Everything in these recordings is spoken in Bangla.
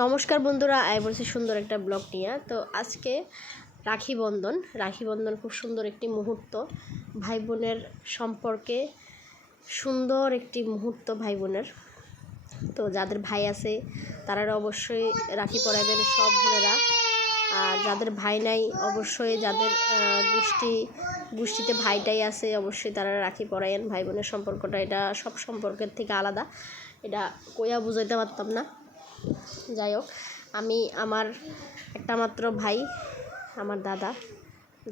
নমস্কার বন্ধুরা, আই বলছি সুন্দর একটা ব্লগ নিয়ে। তো আজকে রাখি বন্ধন খুব সুন্দর একটি মুহূর্ত, ভাই বোনের সম্পর্কে সুন্দর একটি মুহূর্ত ভাই বোনের। তো যাদের ভাই আছে তারা অবশ্যই রাখি পরাবেন সব বোনেরা, আর যাদের ভাই নাই অবশ্যই যাদের গোষ্ঠীতে ভাইটাই আছে অবশ্যই তারা রাখি পরায়েন। ভাই বোনের সম্পর্কটা এটা সব সম্পর্কের থেকে আলাদা, এটা কইয়া বুঝাইতে পারতাম না। যাই হোক, আমি আমার একটা মাত্র ভাই, আমার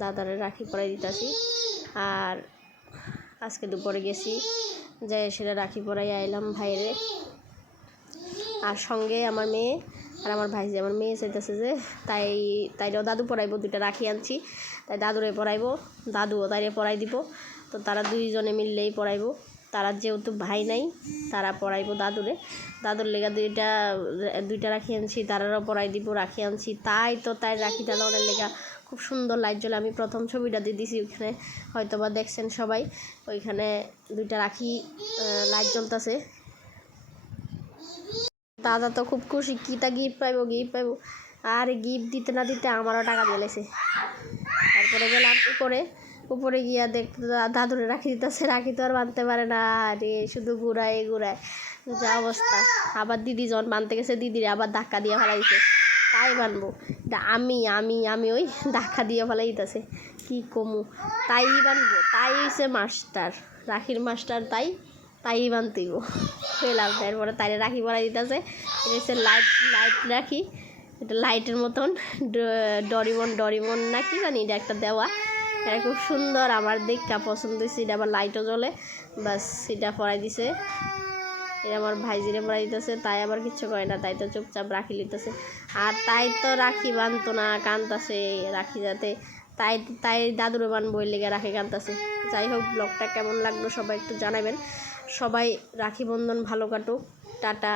দাদারে রাখি পরাই দিতেছি। আর আজকে দুপুরে গেছি, যাই সেটা রাখি পরাই আইলাম ভাইরে। আর সঙ্গে আমার মেয়ে আর আমার ভাই, যে আমার মেয়ে চাইতেছে যে তাইরাও দাদু পরাইবো, দুইটা রাখি আনছি, তাই দাদুরে পরাইবো, দাদুও তাইরে পরাই দিব। তো তারা দুইজনে মিললেই পরাইবো। তারা যেহেতু ভাই নাই তারা পরাইবো দাদুর লেগা দুইটা রাখি আনছি, তারারও পরাই দিব। রাখি আনছি তাই রাখি টালানোর লেগা খুব সুন্দর লাইট জ্বলে। আমি প্রথম ছবিটা দিয়ে দিছি, ওইখানে হয়তো বা দেখছেন সবাই, ওইখানে দুইটা রাখি লাইট জ্বলতেছে। দাদা তো খুব খুশি, কীটা গিফট পাইবো। আর গিফট দিতে না দিতে আমারও টাকা দিয়েছে। তারপরে গেলাম উপরে গিয়া দেখতে দাদুরে রাখি দিতেছে, রাখি তো আর বাঁধতে পারে না রে, শুধু ঘুরায় যা অবস্থা। আবার দিদি যখন বাঁধতে গেছে, দিদিরে আবার ধাক্কা দিয়ে ফেলাইছে, তাই বানবো আমি ওই ধাক্কা দিয়ে ফেলাই দিতেছে, কি কমু, তাই বানবো, তাই হইছে মাস্টার, রাখির মাস্টার, তাই বানতেইব ফেলাম। তারপরে তাইরে রাখি পরাই দিতেছে। এটা হচ্ছে লাইট রাখি, এটা লাইটের মতন ডরিমন না কি জানি, এটা একটা দেওয়া, এটা খুব সুন্দর, আমার দেখা পছন্দ হয়েছে। এটা আবার লাইটও জ্বলে, বাস এটা পরাই দিছে। এটা আমার ভাইজিরে পরাই দিতেছে, তাই আবার কিচ্ছু করে না, তাই তো চুপচাপ রাখি লিতেছে। আর তাই তো রাখি বানতো না, কানতাছে রাখি যাতে, তাই দাদুরে বানবো ওই লেগে রাখি কানতাছে। যাই হোক, ব্লগটা কেমন লাগলো সবাই একটু জানাবেন। সবাই রাখি বন্ধন ভালো কাটুক। টাটা।